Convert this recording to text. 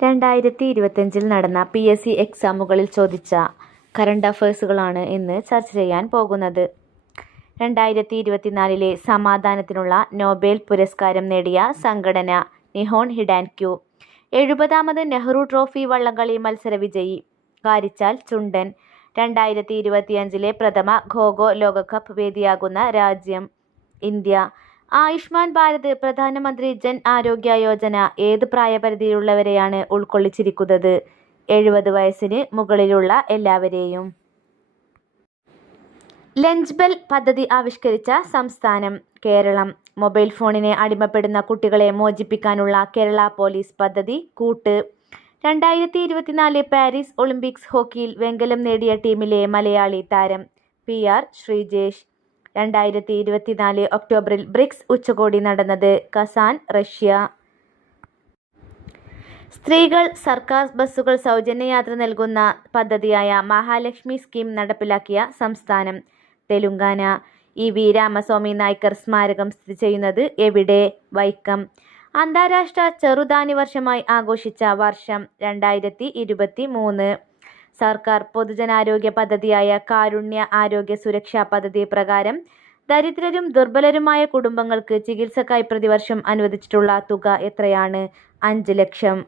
2025 നടന്ന PSC എക്സാമുകളിൽ ചോദിച്ച current അഫയേഴ്സുകളാണ് ഇന്ന് ചർച്ച ചെയ്യാൻ പോകുന്നത്. 2024 സമാധാനത്തിനുള്ള നോബേൽ പുരസ്കാരം നേടിയ സംഘടന നിഹോൺ ഹിഡാൻക്യു. 70ാമത് നെഹ്റു ട്രോഫി വള്ളംകളി മത്സരവിജയി കാരിച്ചാൽ ചുണ്ടൻ. 2025 പ്രഥമ ഖോ-ഖോ ലോകകപ്പ് വേദിയാകുന്ന രാജ്യം ഇന്ത്യ. ആയുഷ്മാൻ ഭാരത് പ്രധാനമന്ത്രി ജൻ ആരോഗ്യ യോജന ഏത് പ്രായപരിധിയിലുള്ളവരെയാണ് ഉൾക്കൊള്ളിച്ചിരിക്കുന്നത്? 70 വയസ്സിന് മുകളിലുള്ള എല്ലാവരെയും. ലഞ്ച് ബെൽ പദ്ധതി ആവിഷ്കരിച്ച സംസ്ഥാനം കേരളം. മൊബൈൽ ഫോണിന് അടിമപ്പെടുന്ന കുട്ടികളെ മോചിപ്പിക്കാനുള്ള കേരള പോലീസ് പദ്ധതി കൂട്ട്. 2024 പാരീസ് ഒളിമ്പിക്സ് ഹോക്കിയിൽ വെങ്കലം നേടിയ ടീമിലെ മലയാളി താരം PR ശ്രീജേഷ്. 2024 ഒക്ടോബറിൽ ബ്രിക്സ് ഉച്ചകോടി നടന്നത് കസാൻ, റഷ്യ. സ്ത്രീകൾ സർക്കാർ ബസ്സുകൾ സൗജന്യയാത്ര നൽകുന്ന പദ്ധതിയായ മഹാലക്ഷ്മി സ്കീം നടപ്പിലാക്കിയ സംസ്ഥാനം തെലുങ്കാന. EV രാമസ്വാമി നായ്ക്കർ സ്മാരകം സ്ഥിതി ചെയ്യുന്നത് എവിടെ? വൈക്കം. അന്താരാഷ്ട്ര ചെറുധാന്യ വർഷമായി ആഘോഷിച്ച വർഷം 2023. സർക്കാർ പൊതുജനാരോഗ്യ പദ്ധതിയായ കാരുണ്യ ആരോഗ്യ സുരക്ഷാ പദ്ധതി പ്രകാരം ദരിദ്രരും ദുർബലരുമായ കുടുംബങ്ങൾക്ക് ചികിത്സക്കായി പ്രതിവർഷം അനുവദിച്ചിട്ടുള്ള തുക എത്രയാണ്? 5 ലക്ഷം.